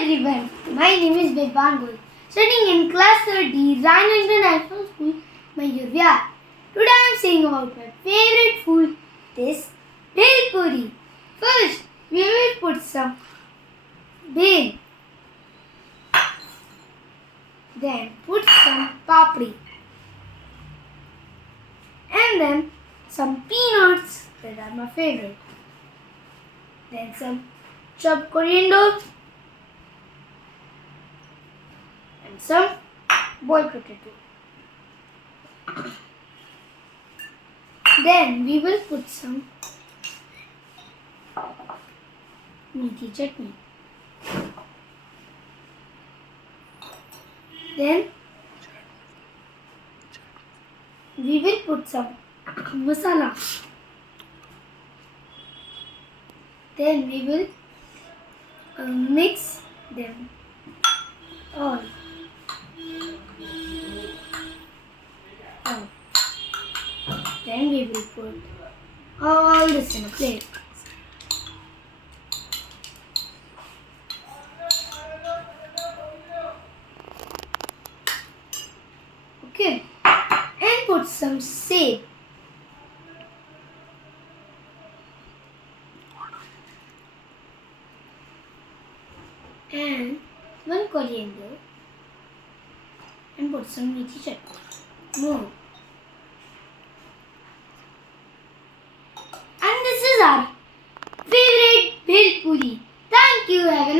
everyone, my name is Bhelpuri, studying in class 30, Ryan International School, Mayurvia. Today I am saying about my favorite food, this Bhelpuri. First, we will put some bhel, then put some papri, and then some peanuts that are my favorite, then some chopped coriander, and some boiled potato. Then we will put some meaty chutney. Then we will put some masala. Then we will mix them all. Then we will put all this in a plate. Okay, and put some sage. And one coriander, and put some meaty chutney. More.